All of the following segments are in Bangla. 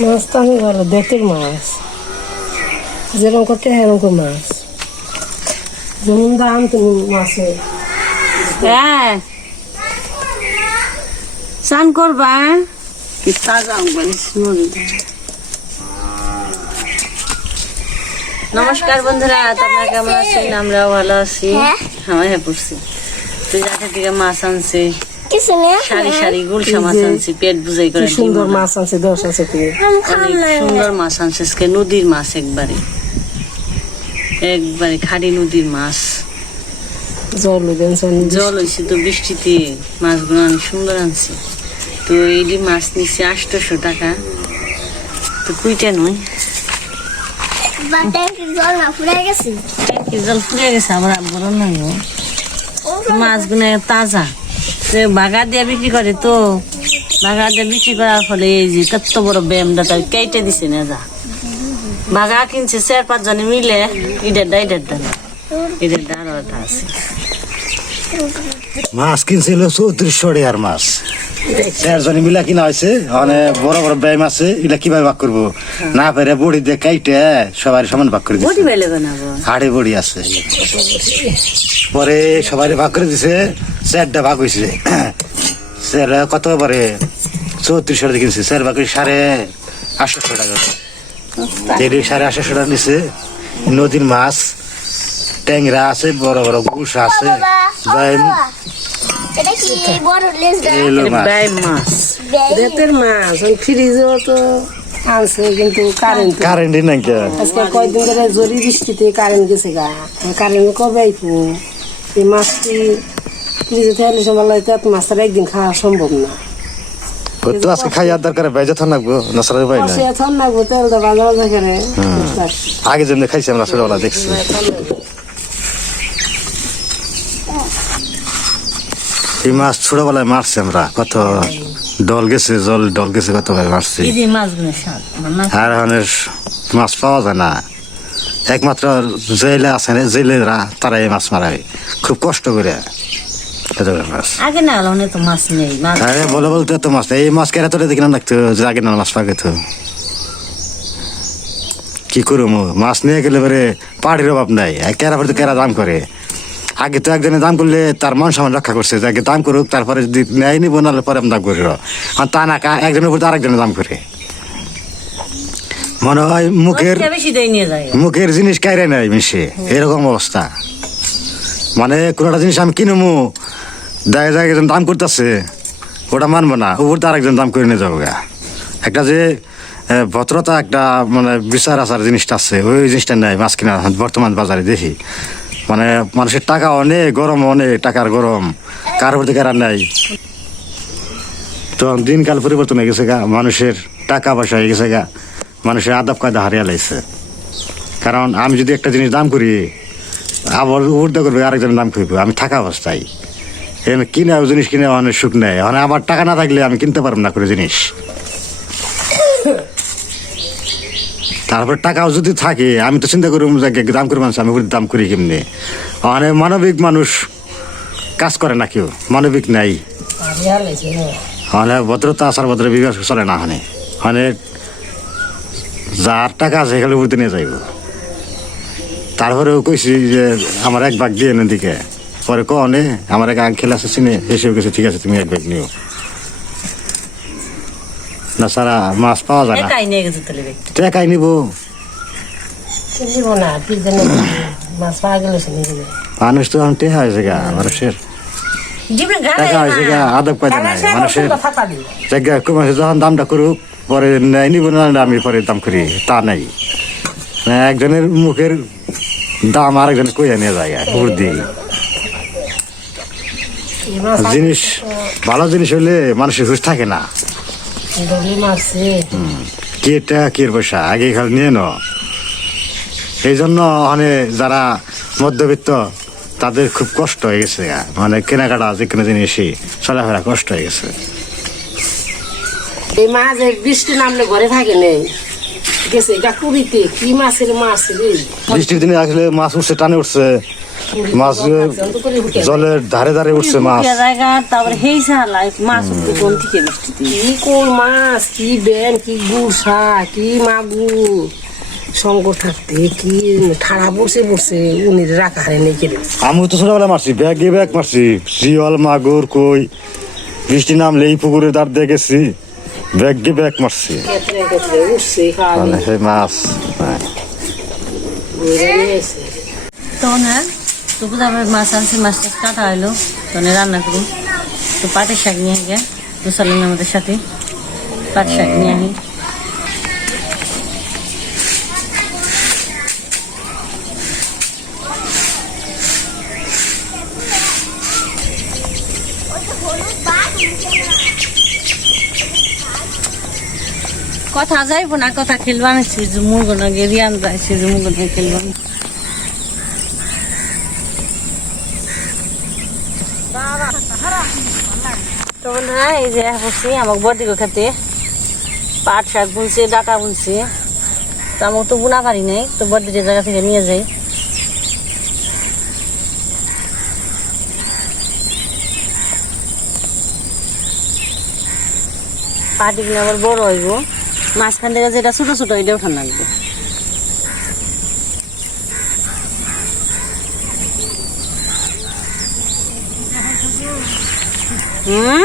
মাছ তো আমি ভালো দেতের মাছ। যেরকম করতে এরকম মাছ। যেমন দাম তুমি মাছে। হ্যাঁ। চান করবা কি তাজা নমস্কার বন্ধুরা তোমরা কেমন আছেন? আমরাও ভালো আছি। হ্যাঁ। হ্যাঁ পড়ছি। তুই যাতে থেকে মাছ আনছি কিছু নেই সারি সারি গুলশা মাছ আনছি পেট বুঝাই করে সুন্দর মাছ আছে দশ আছে অনেক সুন্দর মাছ আনছে আজকে নদীর মাছ একবারে। একবারে খাড়ি নদীর মাছ। জল জল হয়েছে তো বৃষ্টিতে মাছগুলো অনেক সুন্দর আনছি। তো এইটি মাছ নিচ্ছে আটশোশো টাকা। তো কুইটা নয়। জল গেছে? নয় মাছগুলো তাজা। বাগা দিয়ে বিক্রি করে তো। বাগা দিয়ে বিক্রি করার ফলে এই যে কত বড় ব্যায়ামটা তার কেটে দিছে না যা। বাগা কিনছে চার পাঁচ জনে মিলে ইডের দা না। দা আরও আছে। মাছ কিনছিল চৌত্রিশশো টাকার মাছ। চারজনে মিলা কিনা হয়েছে অনেক বড় বড় ব্যায়াম আছে এটা কীভাবে ভাগ করব? না পেরে বড়ি দিয়ে কাইটে সবাই সমান ভাগ করে দিচ্ছে হাড়ে বড়ি আছে। পরে সবাই ভাগ করে দিছে চারটা ভাগ হয়েছে স্যার কত পরে? চৌত্রিশশো টাকা কিনছে। স্যার ভাগ সাড়ে আটশোশো টাকা। এটি সাড়ে আটশোশো টাকা নিছে। নদীর মাছ ট্যাংরা আছে বড় বড় গুস আছে। ব্যায়াম এটা কি বড় লেজ এলো মাছ। ব্যায়াম মাছ। ওই ফ্রিজও তো আনছে কিন্তু কারেন্ট কারেন্টই নাই কে আজকে কয়দিন ধরে জরি বৃষ্টিতে কারেন্ট গেছে গা। কারেন্ট কবে আইফু এই মাছটি ফ্রিজে থাকলে সময় লাগে মাছটা একদিন খাওয়া সম্ভব না। তো আজকে খাই আর দরকার বেজে থাক নাকবো নসরার ভাই না না তেল দা বাজার বাজার করে আগে যেমনি খাইছি আমরা ছোটবেলা দেখছি। এই মাছ ছোটবেলায় মারছি আমরা। কত ডল গেছে জল ডল গেছে কত ভাই মারছি আর এখন মাছ পাওয়া যায় না। একমাত্র জেলে আছে না জেলেরা তারা এই মাছ মারাবে খুব কষ্ট করে। মাছ। আগে না হলে তো মাছ নেই আরে বলে বলতে এত মাছ নেই। এই মাছ কেরা তোরে দেখি না লাগতো যে আগে না মাছ পাকে তো। কি করব? মাছ নিয়ে গেলে পরে পাড়ির অভাব নাই। কেরা পরে তো কেরা দাম করে। আগে তো একজনে দাম করলে তার মান সম্মান রক্ষা করছে যে আগে দাম করুক তারপরে যদি নেয় নিব নাহলে পরে আমি দাম করি আর তা না কা- একজনের উপর তো আরেকজনের দাম করে। মনে হয় মুখের মুখের জিনিস কাইরে নেয় মিশে এরকম অবস্থা। মানে কোনো একটা জিনিস আমি কিনবো দেখা যায় একজন দাম করতেছে ওটা মানবো না উপর তো আরেকজন দাম করে নিয়ে যাব গা। একটা যে ভদ্রতা একটা মানে বিচার আচার জিনিসটা আছে ওই জিনিসটা নেই মাছ কিনা বর্তমান বাজারে দেখি। মানে মানুষের টাকা অনেক গরম, অনেক টাকার গরম। কার উপর থেকে আর নেই। তো দিনকাল পরিবর্তন হয়ে গেছে গা, মানুষের টাকা পয়সা হয়ে গেছে গা। মানুষের আদব কায়দা হারিয়ে লাইছে। কারণ আমি যদি একটা জিনিস দাম করি, আবার উর্দা করবে, আরেকজনের দাম করবে আমি থাকা অবস্থায়। এখানে কিনে জিনিস কিনে, অনেক সুখ নেই মানে আমার টাকা না থাকলে আমি কিনতে পারব না করে জিনিস। তারপর টাকাও যদি থাকে আমি তো চিন্তা করি দাম করে মানুষ আমি দাম করি কেমনি? মানে মানবিক মানুষ কাজ করে না কেউ মানবিক নাই। মানে ভদ্রতা আসার ভদ্র বিকাশ চলে না মানে। মানে যার টাকা আছে সেখানে উঠতে নিয়ে যাইব। তারপরেও কইছি যে আমার এক ভাগ দিয়ে এনে দিকে। পরে কনে আমার এক আঙ্কেল আছে চিনে এসে গেছে ঠিক আছে তুমি এক ব্যাগ নিও। না সারা মাছ পাওয়া যায় না। একাই নিয়ে গেছে তাহলে টাকাই নিব। নিব না ফ্রিজে মাছ পাওয়া গেল সে নিয়ে যাবে মানুষ তো টেহা হয়েছে গা মানুষের। টাকা হয়েছে গা আদব নাই মানুষের। জায়গা যখন দামটা করুক পরে নেয় নিব না আমি পরে দাম করি তা নাই। একজনের মুখের দাম কইয়া নিয়ে যায় দিয়ে জিনিস ভালো জিনিস হইলে মানুষের হুশ থাকে না। ডলি মারছে কে টাকা কে পয়সা আগে খালি নিয়ে নো এই জন্য মানে যারা মধ্যবিত্ত তাদের খুব কষ্ট হয়ে গেছে। মানে কেনাকাটা যে কোনো জিনিসই চলাফেরা কষ্ট হয়ে গেছে। এই মাছ বৃষ্টি নামলে ঘরে থাকে নেই। গেছে গা কুড়িতে। কি মাছের মাছ রে? বৃষ্টির দিনে আসলে মাছ উঠছে টানে উঠছে। মাছ জলের ধারে ধারে উঠছে মাছ। জায়গা তারপরে হেই সালাই মাছ উঠতে কোন থেকে কি কোন মাছ কি বেন কি গুড়সা কি মাগুর? শঙ্কর থাকতে কি ঠাড়া পড়ছে পড়ছে উনি রাখা হারে নেই কেন আমি তো ছোটবেলা মারছি ব্যাগে ব্যাগ মারছি। শিওল মাগুর কই? বৃষ্টি নামলে এই পুকুরে দাঁড় দিয়ে গেছি ব্যাগে ব্যাগ মারছি। মাছ তখন হ্যাঁ তবু তারপরে মাছ আনছি, মাছ টাছ কাটা হইল। তখন রান্না করি। তো পাটের শাক নিয়ে গিয়ে দুসালিন আমাদের সাথে। পাট শাক নিয়ে আনি কথা যাইব না, কথা খেলবা নিচ্ছি যে মুরগো গিয়ে রিয়ান যাইছে যে মুরগো খেলবা তো এই যে বসছি, আমাকে বর্দিকে খেতে। পাট শাক বুনছে ডাটা বুনছে। তো আমাকে তো বুনা পারি নাই, তো বর্দির জায়গা থেকে নিয়ে যাই। পাটিগুলো আবার বড় হইব। মাঝখান থেকে যেটা ছোট ছোট এটা ওঠান লাগবে। হুম?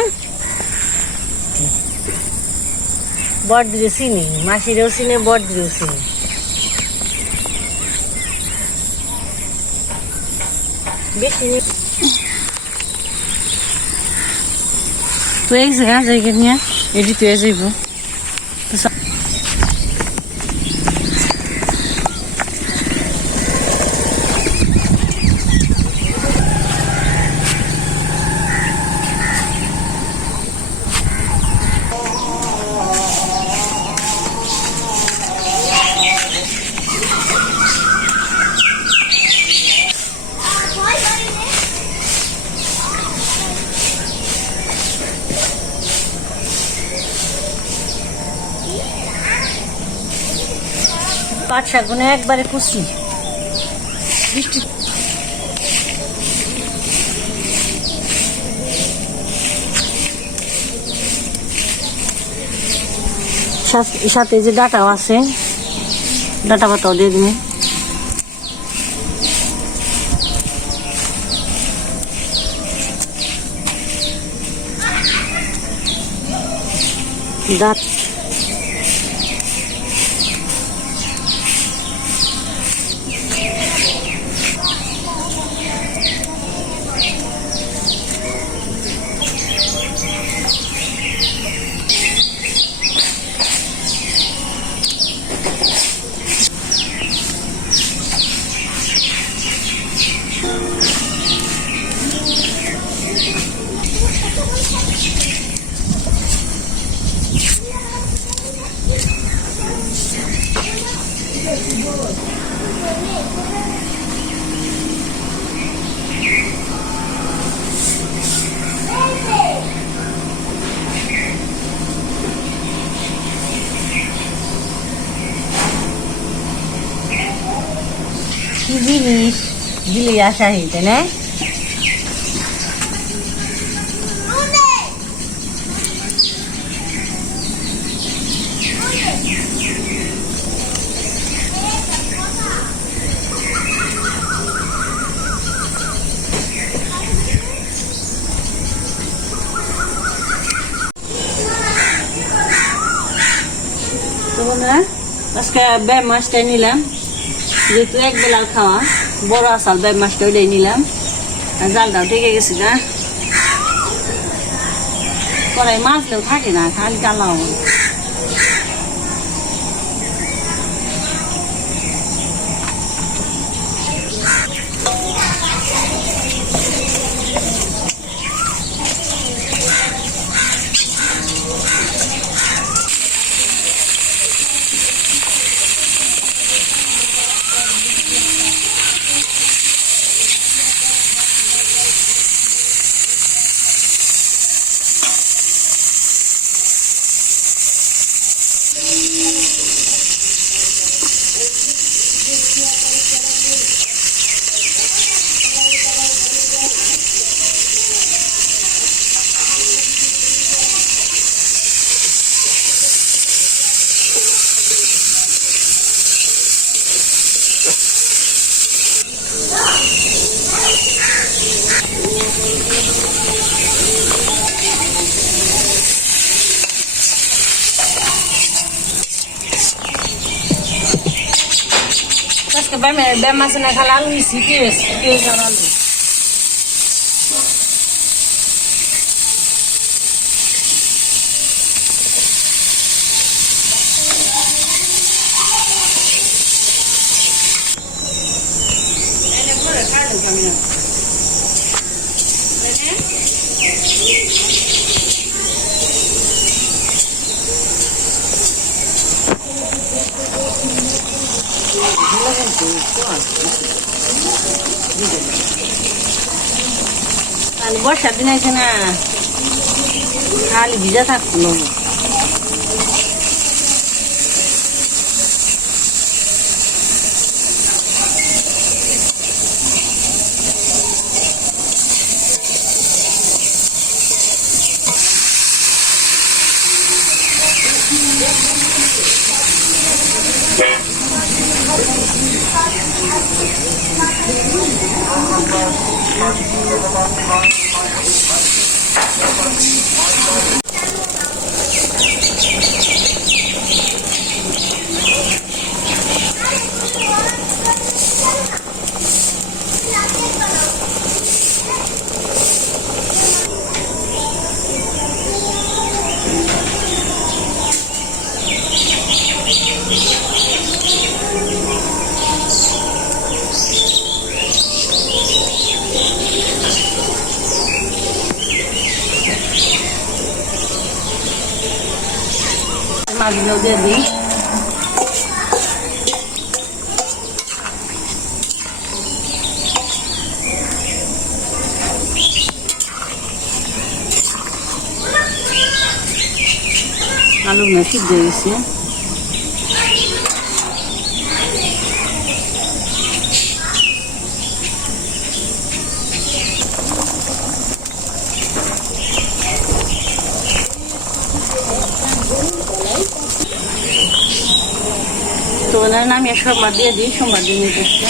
বট দিয়ে চিনি, মাসিরেও চিনে, বট দিয়েও চিনি। বেশি তুই গেছে নিয়ে এটি তুই যাইব। পাট শাকগুলো একবারে কুচি বৃষ্টি। সাথে যে ডাটাও আছে ডাটা পাতাও দিয়ে দিন দাঁত কি জিনিস দিলে আসা হইতে না আজকে ব্যাগ মাছটা নিলাম যেহেতু এক বেলার খাওয়া বড় আসাল ব্যাগ মাছটা ওইটাই নিলাম। আর জালটাও ঠেকে গেছে না কড়াই মাছলেও থাকে না, খালি কালাও ব্যায়াম আছে না খালি আলু কি হয়েছে কি হয়েছে আলু খালি বর্ষার দিন আছে না। খালি ভিজা থাকতো না মাছগুলো দিয়ে দিই আলুগুলো সিদ্ধ ওনার নামে সোমবার দিয়ে দিই সোমবার দিয়ে নিতে আসছে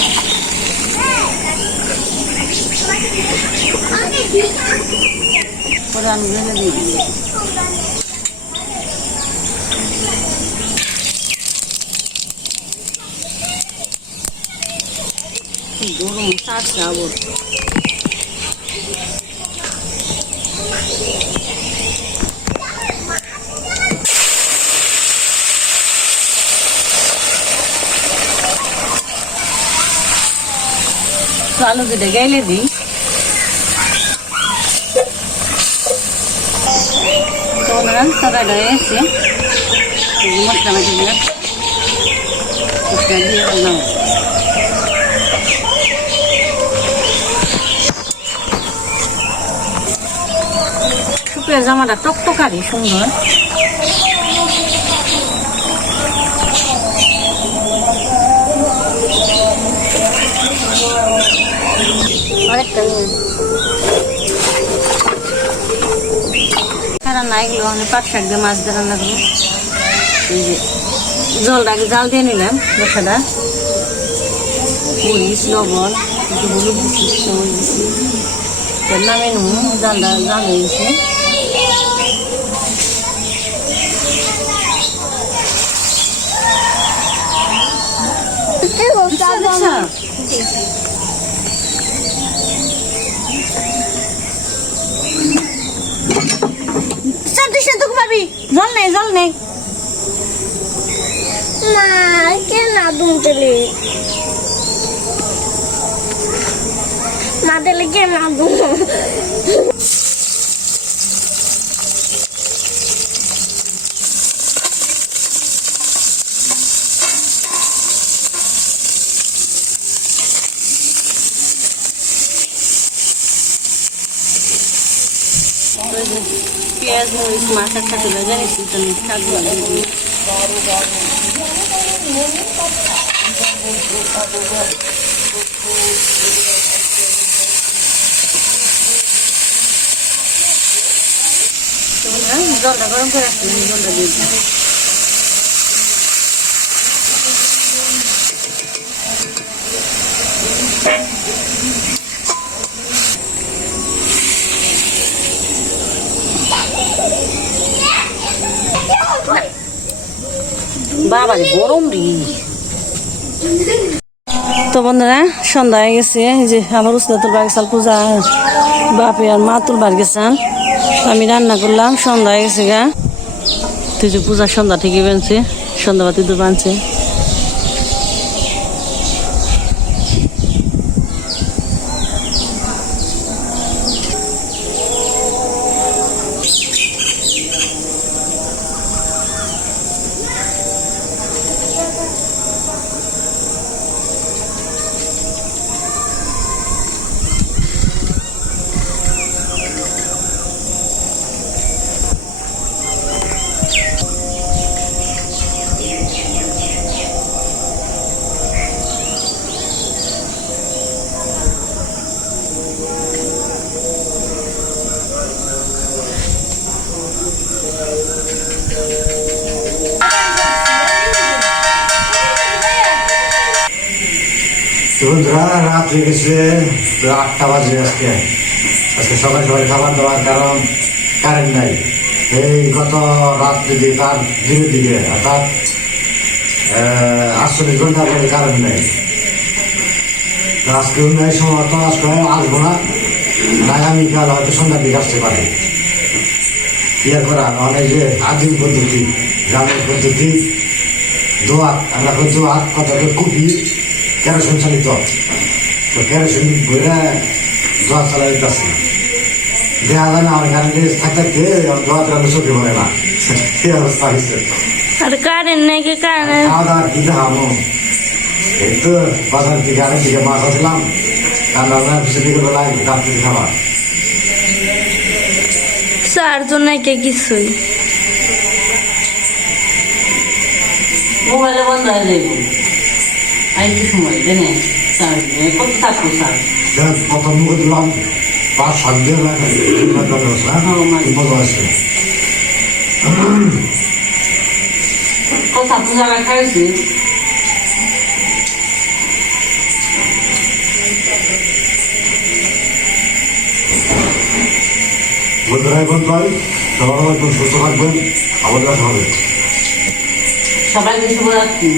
পরে আমি ভেঙে দিয়ে দিই গরম সারছে আবার তো আলু কেটে গাইলে দিই। তো ওনারা তরকারিটা হয়ে এসছে মশলা মাটি জামাটা টকটকারি, সুন্দর। আরেকটা রান্না এগুলো মানে পাট শাক দিয়ে মাছ দিয়ে রান্না করব। এই যে জলটাকে জাল দিয়ে নিলাম মশলাটা। মরিচ লবণ একটু হলুদ দিচ্ছি সবুজ দিচ্ছি নামে নুন জালটা জাল হয়ে গেছে। দেখছ, সেদ্ধ জল নেই জল নেই মা না দুম তেলে না দিলে না দুম পেঁয়াজ মরিচ মাছের সাথে ভেজে নিচ্ছি তো না, জলটা গরম করে রাখছি জলটা দিয়ে দিই। তো বন্ধুরা, সন্ধ্যা হয়ে গেছে যে আমার উসনাতুল বাগিসাল পূজা, বাপে আর মা তুলবার গেছেন আমি রান্না করলাম, সন্ধ্যা হয়ে গেছে গা। তুই যে সন্ধ্যা ঠিকই বানছে সন্ধ্যাবাতি তো বানছে। বন্ধুরা রাত হয়ে গেছে আটটা বাজে আজকে। আজকে সকাল সকাল খাবার দাবার, কারণ কারেন্ট নাই। এই গত রাত দিকে তার দিনের দিকে, অর্থাৎ আটচল্লিশ ঘণ্টা পরে কারেন্ট নেই। আজকে নাই সময় তো আজকে আসব না আগামীকাল হয়তো সন্ধ্যার দিকে আসতে পারে। ইয়ে করা অনেক যে আদিম পদ্ধতি, গ্রামের পদ্ধতি দোয়াত আমরা দোয়াত কত কুপি কেরোসিন চালিত তো কেরোসিন ভরে দোয়া চালাই দিতেছে দেখা যায় না আমার কারেন্টে থাকতে থাকতে দোয়াত রান্না চোখে ভরে না? সেই অবস্থা হয়েছে আর কারেন্ট নাই কি কারেন্ট খাওয়া দাওয়া কি খাব এই তো বাজার থেকে আরেক দিকে মাছ আসলাম রান্না বান্না পিছিয়ে দিকে বেলায় রাত্রি খাবার চারজন নাকি কিছুই। মোবাইলে বন্ধ হয়ে যাইব। আই কি সময় স্যার কত থাকব স্যার যা প্রথম মুখে দিলাম বন্ধুরা এখন সবার একদম সুস্থ থাকবেন আমাদের হবে সবাইকে শুভরাত্রি